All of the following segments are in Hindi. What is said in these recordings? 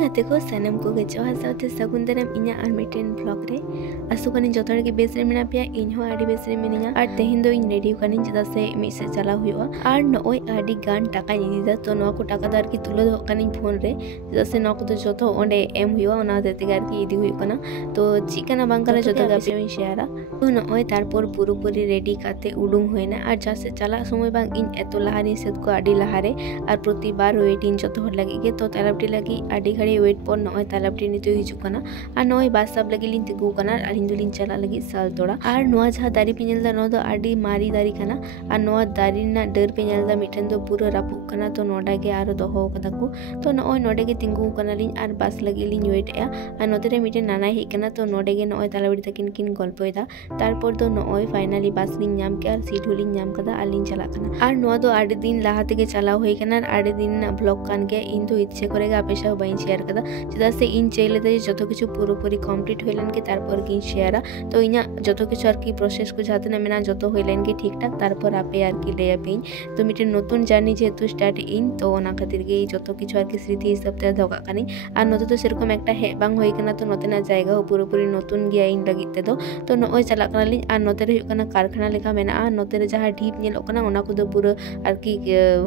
गाते को सनम को जोहार साथे सगुन दाराम इना आर मिटेन ब्लॉग रे आसुकानी जतो रे बेस रे मेना पे इन हो आडी बेस रे मिनिया आर तेहिन दो इन रेडी कानी चदा से मी से चला हुआ आर नोय आडी गान टाका निदा तो नो को टाका दार की तुले दो कानी फोन रे चदा से नो को तो जतो ओंडे एम हुआ ओना देते गार की इदी हुई कना तो चिकना बांकाना जतो गापे मी शेयरा तो नोय तारपर पुरोपुरी रेडी काते उडुंग होइना आर जासे चला समय बांग इन एतो लाहारी सेद को आडी लाहारे आर प्रति बार वेटिंग जतो हर लगे के तो तालाबटी लगी आडी घड़ी वेट पर नोय तालाबटी नितो हिजुकना आर नोय बास सब लगी लिन तिगु कना आर हिंदुलिन चला लगी साल तोड़ा आर नोआ जहा दारी पे नेलदा नो दो आडी मारी दारी कना आर नोआ दारी ना डर पे नेलदा मिठन दो पूरा रापु कना तो नोडा के आरो दोहो कदा को तो नोय नोडे के तिंगु कना लिन आर बास लगी लिन वेट या आर नोते रे मिठन नाना हे कना तो नोडे के नोय तालाबटी तकिन किन गल्पोयदा तारपर तो नोय फाइनली बास लिन नाम के आर सीट होलिन नाम कदा आर लिन चला कना आर नोआ दो आडी दिन लाहा तेगे चला होय कना आर आडी दिन ना ब्लॉग कान के इन तो इच्छे करेगा अपेक्षा बाइन शेयर कदा चदा से इन चाइले दे जतो किछु पूरी कंप्लीट होइलन के तारपर की शेयरा तो इना जतो किछु आर की प्रोसेस को जाते ना मेना जतो होइलन के ठीक ठाक तारपर आपे आर की ले आपिन तो मिटे नतुन जर्नी जेतु स्टार्ट इन तो ओना खातिर के जतो किछु आर की स्मृति हिसाब ते धोका कानी आर नतो तो सेरकम एकटा हे बांग होई कना तो नतेना जायगा हो पूरी नतुन गिया इन लगित ते तो नोय चला कना लिन आर नते रे कना कारखाना लेका मेना आ नते रे जहा ढीप नेलो कना ओना को दो पूरा आर की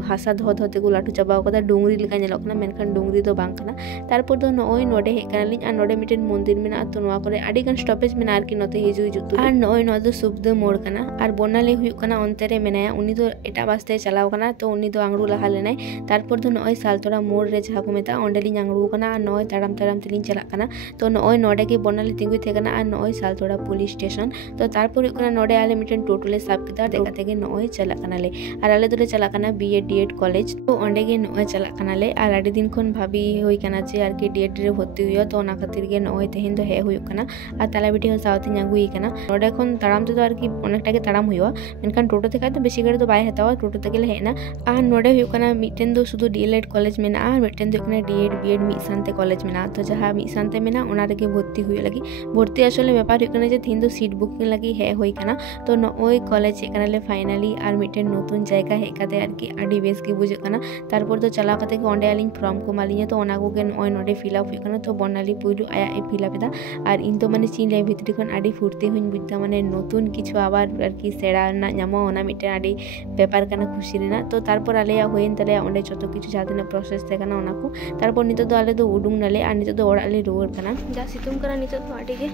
हासा धो धोते को लाटू चबाव कदा डोंगरी लेका नेलो कना मेनखान डोंगरी दो बांग कना तारपर दो नोय नोडे हे कना लिन आर नोडे मिटेन मंदिर मेना तो नोआ करे आडी गन स्टॉपेज मेना आर की नते हिजु जुतु आर नोय नो दो सुबद मोड़ कना आर बोनाले हुई कना ओनते रे मेनाया उनी दो एटा वास्ते चलाव कना तो उनी दो आंगड़ू लहा लेनाय तारपर दो नोय सालतोड़ा मोड़ रे जहा को मेता ओंडेली आंगड़ू कना आर नोय ताड़ाम ताड़ाम तेलिन चला कना तो नोय नोडे के बोनाले तिंगु थे कना आर नोय सालतोड़ा पुलिस स्टेशन तो तारपर कना नोडे आले मिटेन टोटले साब किदा देखा तेगे नोय चला कना ले आर आले दोले चला कना बीए डीएड कॉलेज तो ओंडे गे नोय चला कना ले आर आडी दिन खन भाभी होई कना जे आर के डीएड रे भर्ती हुई तो ओना खातिर गे नोय तेहिन दो हे हुई कना आर तालाबिटी हो साउथ न्यागुई कना नोडे खन ताड़ाम ते तो आर की अनेकटा के ताड़ाम हुआ मेनखान टोटो ते तो बेसी गड़े तो बाय हतावा टोटो ते गेले हेना आर नोडे हुई कना मिटेन दो सुदु डीएलएड कॉलेज मेना आर मिटेन दो कना डीएड बीएड मी सानते कॉलेज मेना तो जहा मी सानते मेना ओना रे के भर्ती हुई लगी भर्ती आसले व्यापार हुई कना जे थिन दो सीट बुकिंग लगी हे हुई कना तो नोय कॉलेज हे कना ले फाइनली आर मिटेन नतुन जायगा हे काते आर की आडी बेस की बुझ कना तारपर तो चला काते के ओंडे आलिन फॉर्म को मालिया तो ओना को के नोय नोडे फिलअप हुई कना तो बनाली पुइलु आया ए फिलअप दा आर इन तो माने चीन ले भितरी खन आडी फुर्ती हुई बुझता माने नतुन किछु आबार आर की सेड़ा ना ᱧᱟᱢᱚ ओना मिटेन आडी पेपर कना खुशी रेना तो तारपर आलेया होइन तले ओंडे जतो किछु जातेना प्रोसेस ते कना ओना को तारपर नितो दो आले दो उडुंग नाले आर नितो दो ओड़ा ले रोवर कना जा सितुम करा नितो तो आडी के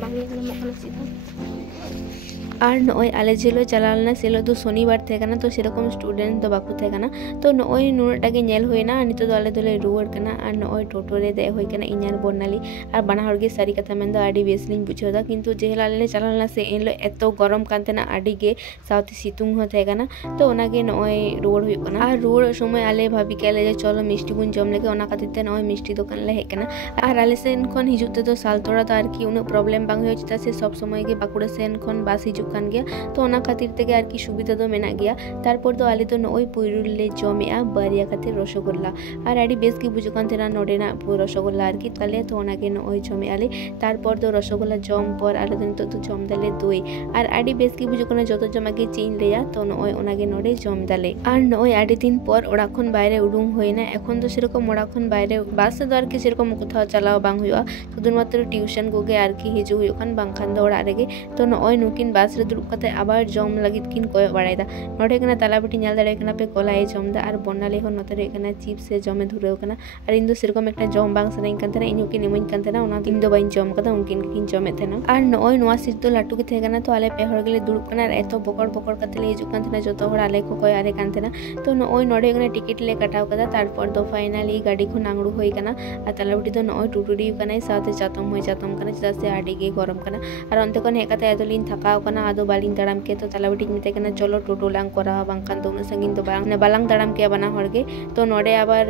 बांगले ᱧᱟᱢᱚᱜ कना सितुम आर नोय आले जेलो चलालना सेलो तो शनिवार थे कना तो सेरकम स्टूडेंट तो बाकु थे कना तो नोय नुनटा के नेल होइना नितो दो आले दोले रुवर कना आर नोय टोटो रे दे होय कना इኛर बोनाली आर बाना हर गे सारी कथा मेन दो आडी बेसलिन बुझोदा किंतु जेहला ले चलालना से एलो एतो गरम कांतेना आडी गे साउथ सितुंग हो थे कना तो ओना गे नोय रुवर हुई कना आर रुवर समय आले भाभी केले जे चलो मिष्टी बुन जम लेके ओना खातिर ते नोय मिष्टी दुकान ले हे कना आर आले सेन खन हिजुते तो सालतोड़ा तो आर की उन प्रॉब्लम बांग होय चिता से सब समय के बाकुड़ा सेन खन बास हिजु कान गया तो ओना खातिर तेगे आर की सुविधा दो मेना गया तारपर तो आले तो नोय पुइरुले जमेआ बारिया खातिर रसगोल्ला आर आडी बेस की बुझु कान तेना नोडेना रसगोल्ला आर की ताले तो ओना के नोय जमे आले तारपर तो रसगोल्ला जम पर आले तो जम दाले दोई आर आडी बेस की बुझु कान जतो जमा के चीन लेया तो नोय ओना के नोडे जम दाले आर नोय आडी दिन पर ओड़ा खन बाहरे उडुंग होइना एखन तो सेरकम ओड़ा खन बाहरे बास दो आर की सेरकम कोथाओ चलाओ बांग हुआ शुधुमात्र ट्यूशन को गे आर की हिजु हुई खान बांखान दो ओड़ा रेगे तो नोय नुकिन बास रे दुड़ुब कते आबार जम लगित किन कोय बाड़ायदा नोडे कना तालाबटी नेल दाड़े कना पे कोलाय जमदा आर बनाले हो नतरे कना चिप्स से जमे धुरेव कना आर इन दो सेरकम एकटा जम बांग सनाइन कानतेना इन उकिन इमन कानतेना ओना दिन दो बाइन जम कदा उनकिन किन जमे थेना आर नोय नोआ सीट तो लाटू के थे कना तो आले पे हर गेले दुड़ुब कना आर एतो बकड़ बकड़ कते ले हिजु कानतेना जतो हर आले को कोय आरे कानतेना तो नोय नोडे कना टिकट ले कटाव कदा तारपर दो फाइनली गाड़ी को नांगड़ू होई कना आर तालाबटी तो नोय टुटुडी कना साथे चातम होय चातम कना चदा से आडी गे गरम कना आर अंते कोन हेकाते एतलिन थकाव कना आदो बालिन ताड़ाम के तो तालाबटी मिते कना चलो टोटो लांग करा बांकान तो संगिन तो बालांग ताड़ाम के बना हरगे तो नोडे आबार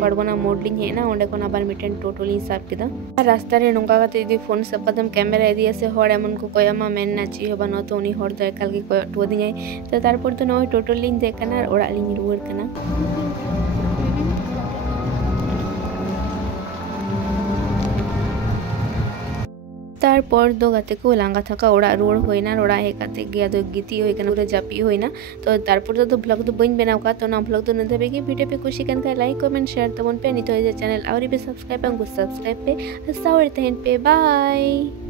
पड़गोना मोडलिन हेना ओंडे कोन आबार मिटेन टोटो लिन साब केदा आर रास्ता रे नोंका काते इदी फोन सबदम कैमरा इदी से हर एमन को कोयमा मेन नाची हबा न तो उनी हर तो एकाल के कोय टो दियाय तो तारपर तो नोय टोटो लिन देखना आर ओड़ा लिन रुवर कना तारपर दो गाते को लांगा थका ओड़ा रुआड़ होइना ओड़ा हे काते गे आदो गिती होय काना पूरा जापी होइना तो तारपर दो ब्लॉग दो बइन बनाव का तो ना ब्लॉग दो नंदे बेगे वीडियो पे खुशी कन का लाइक कमेंट शेयर तमन पे नितो चैनल और भी सब्सक्राइब पे सब्सक्राइब पे सावर तहन पे बाय।